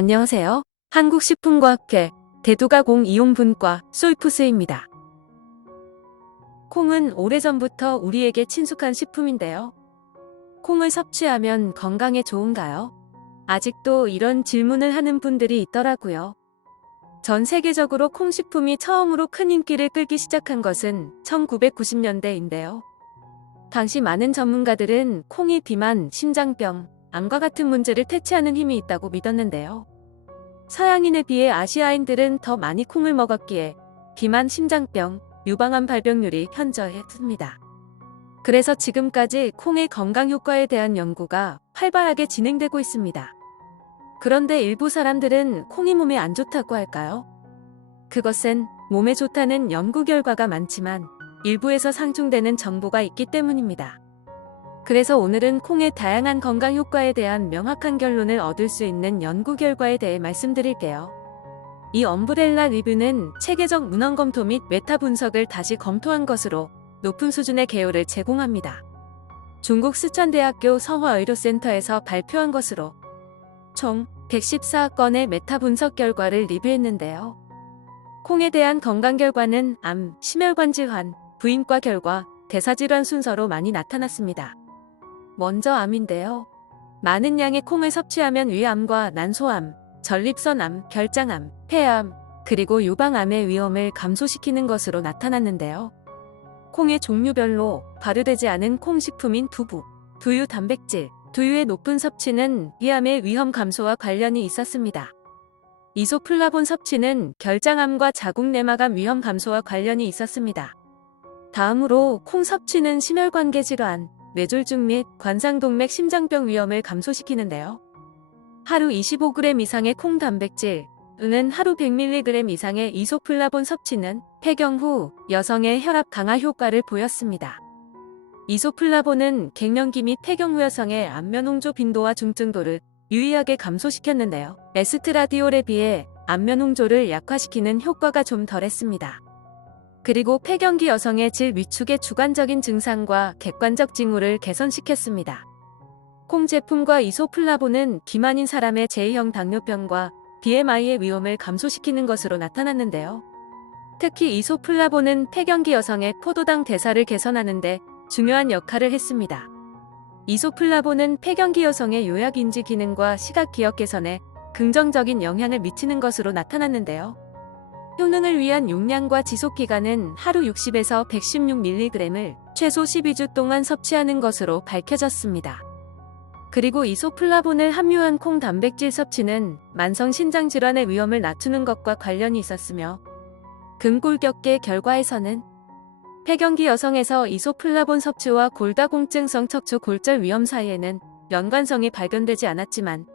안녕하세요. 한국식품과학회 대두가공이용분과 솔푸스입니다. 콩은 오래전부터 우리에게 친숙한 식품인데요. 콩을 섭취하면 건강에 좋은가요? 아직도 이런 질문을 하는 분들이 있더라고요. 전 세계적으로 콩식품이 처음으로 큰 인기를 끌기 시작한 것은 1990년대인데요. 당시 많은 전문가들은 콩이 비만, 심장병, 암과 같은 문제를 퇴치하는 힘이 있다고 믿었는데요. 서양인에 비해 아시아인들은 더 많이 콩을 먹었기에 비만, 심장병, 유방암 발병률이 현저했습니다. 그래서 지금까지 콩의 건강 효과에 대한 연구가 활발하게 진행되고 있습니다. 그런데 일부 사람들은 콩이 몸에 안 좋다고 할까요? 그것은 몸에 좋다는 연구 결과가 많지만 일부에서 상충되는 정보가 있기 때문입니다. 그래서 오늘은 콩의 다양한 건강 효과에 대한 명확한 결론을 얻을 수 있는 연구 결과에 대해 말씀드릴게요. 이 엄브렐라 리뷰는 체계적 문헌 검토 및 메타 분석을 다시 검토한 것으로 높은 수준의 개요를 제공합니다. 중국 스촨대학교 성화의료센터에서 발표한 것으로 총 114건의 메타 분석 결과를 리뷰했는데요. 콩에 대한 건강 결과는 암, 심혈관 질환, 부인과 결과, 대사질환 순서로 많이 나타났습니다. 먼저 암인데요. 많은 양의 콩을 섭취하면 위암과 난소암, 전립선암, 결장암, 폐암, 그리고 유방암의 위험을 감소시키는 것으로 나타났는데요. 콩의 종류별로 발효되지 않은 콩식품인 두부, 두유 단백질, 두유의 높은 섭취는 위암의 위험 감소와 관련이 있었습니다. 이소플라본 섭취는 결장암과 자궁내막암 위험 감소와 관련이 있었습니다. 다음으로 콩 섭취는 심혈관계 질환, 뇌졸중 및 관상동맥 심장병 위험을 감소시키는데요. 하루 25g 이상의 콩 단백질, 은 하루 100mg 이상의 이소플라본 섭취는 폐경 후 여성의 혈압 강화 효과를 보였습니다. 이소플라본은 갱년기 및 폐경 후 여성의 안면홍조 빈도와 중증도를 유의하게 감소시켰는데요. 에스트라디올에 비해 안면홍조를 약화시키는 효과가 좀 덜했습니다. 그리고 폐경기 여성의 질 위축의 주관적인 증상과 객관적 징후를 개선시켰습니다. 콩 제품과 이소플라본은 비만인 사람의 제2형 당뇨병과 BMI의 위험을 감소시키는 것으로 나타났는데요. 특히 이소플라본은 폐경기 여성의 포도당 대사를 개선하는 데 중요한 역할을 했습니다. 이소플라본은 폐경기 여성의 요약인지 기능과 시각 기억 개선에 긍정적인 영향을 미치는 것으로 나타났는데요. 효능을 위한 용량과 지속기간은 하루 60에서 116mg을 최소 12주 동안 섭취하는 것으로 밝혀졌습니다. 그리고 이소플라본을 함유한 콩 단백질 섭취는 만성 신장질환의 위험을 낮추는 것과 관련이 있었으며 근골격계 결과에서는 폐경기 여성에서 이소플라본 섭취와 골다공증성 척추 골절 위험 사이에는 연관성이 발견되지 않았지만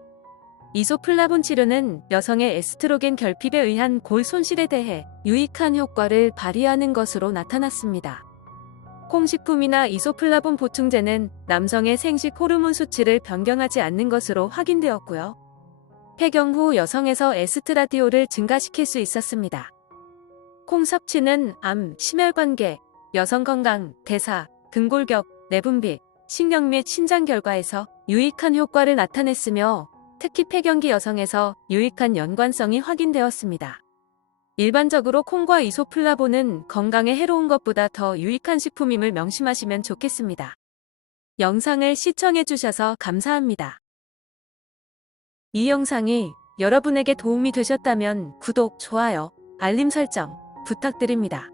이소플라본 치료는 여성의 에스트로겐 결핍에 의한 골 손실에 대해 유익한 효과를 발휘하는 것으로 나타났습니다. 콩식품이나 이소플라본 보충제는 남성의 생식 호르몬 수치를 변경하지 않는 것으로 확인되었고요. 폐경 후 여성에서 에스트라디올을 증가시킬 수 있었습니다. 콩 섭취는 암, 심혈관계, 여성 건강, 대사, 근골격, 내분비, 신경 및 신장 결과에서 유익한 효과를 나타냈으며 특히 폐경기 여성에서 유익한 연관성이 확인되었습니다. 일반적으로 콩과 이소플라본은 건강에 해로운 것보다 더 유익한 식품임을 명심하시면 좋겠습니다. 영상을 시청해주셔서 감사합니다. 이 영상이 여러분에게 도움이 되셨다면 구독, 좋아요, 알림 설정 부탁드립니다.